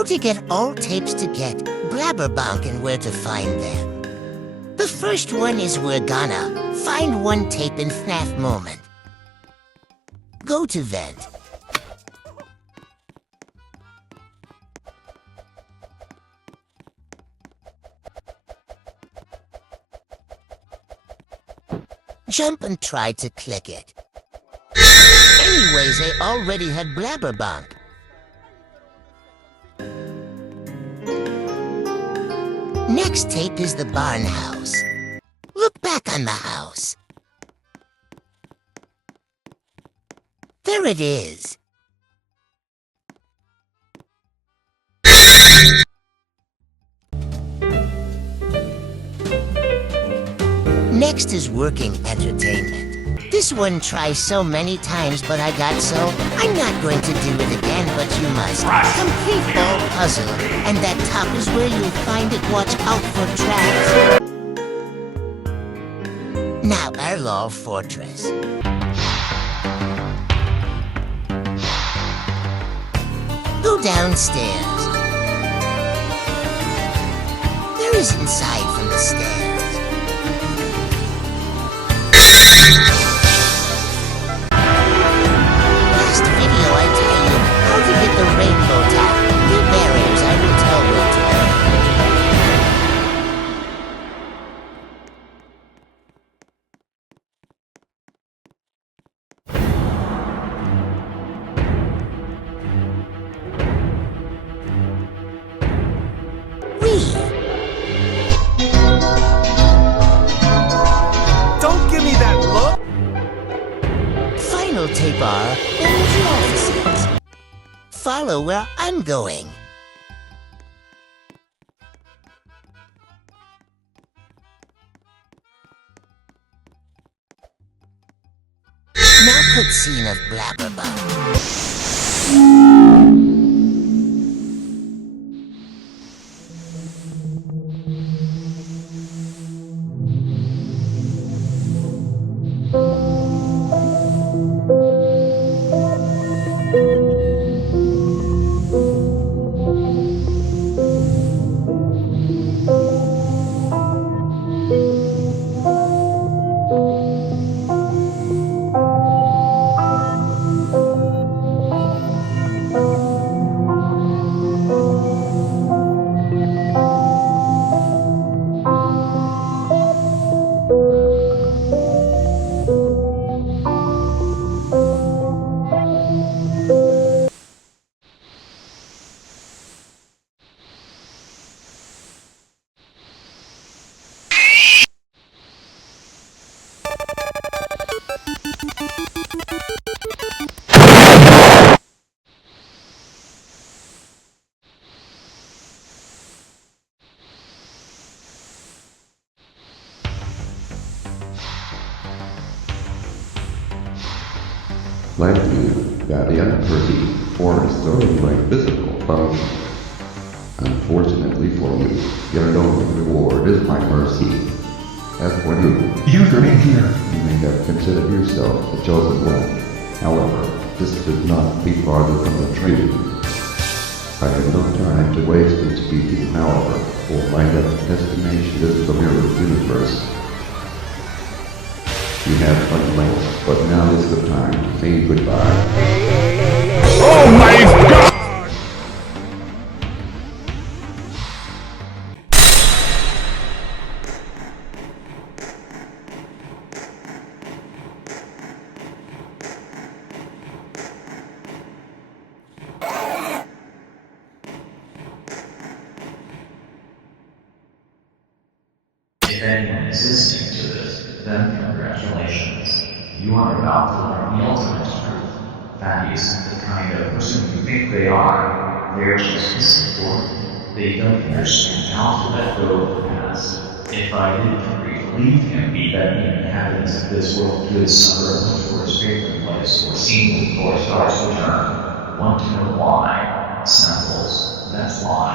How to get all tapes to get blabberbonk and where to find them. The first one is we're gonna find one tape in FNAF moment. Go to vent. Jump and try to click it. Anyways, I already had blabberbonk. Next tape is the barn house. Look back on the house. There it is. Next is working entertainment. This one tries so many times, but I got so I'm not going to do it again, but you must. Complete all puzzle, and that top is where you'll find it. Watch out for traps. Now, our law fortress. Go downstairs. There is inside from the stairs. Last video I tell you how to get the rainbow tap. The barriers I will tell where to go. Don't give me that look! Final tape are in the offices. Follow where I'm going. Now cutscene of blabberbonk. Like you, Guardian Percy, for restoring my physical function. Unfortunately for you, your only reward is my mercy. As for you, User in here. you may have considered yourself the chosen one. However, this could not be farther from the truth. I have no time to waste in speaking, however, for my next destination is the mirror universe. You have fun lengths, but now is the time to say goodbye. Oh my god! If anyone is listening to this, then congratulations. You are about to learn the ultimate truth. Fatties, the kind of person you think they are, they're just misinformed. They don't understand how to let go of the past. If I didn't believe him, be that the inhabitants of this world could suffer a tourist favorite place or scene with 4 stars return. Want to know why? Samples. That's why.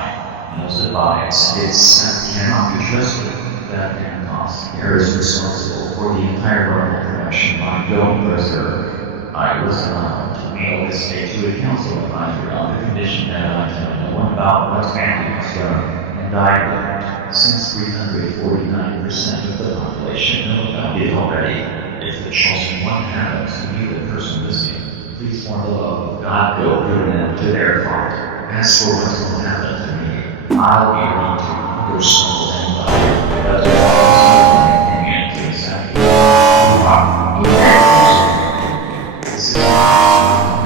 No survives. Its cannot be trusted. That can cost. There is responsible for the entire normal production by Bill Berserk. I was allowed to mail this day to a council advisor on the condition that I tell no one about about what Andy has done, and I learned, since 349% of the population know about it already, if the chosen one happens to be the person listening, please for the love of God go put an end to their thought. As for what will happen to me, I'll be ready to understand anybody, but there is no opinion to exactly this is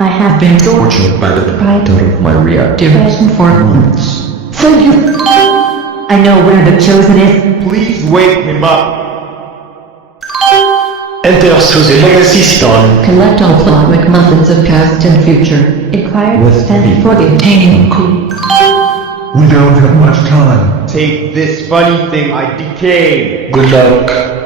I have been Tortured by the proprietor of my reactor for months. Thank you. I know where the chosen is. Please wake him up. Enter through the legacy stone. Collect all plot McMuffins of past and future. Inquire With stand for the obtaining coup. We don't have much time. Take this funny thing I decayed. Good luck.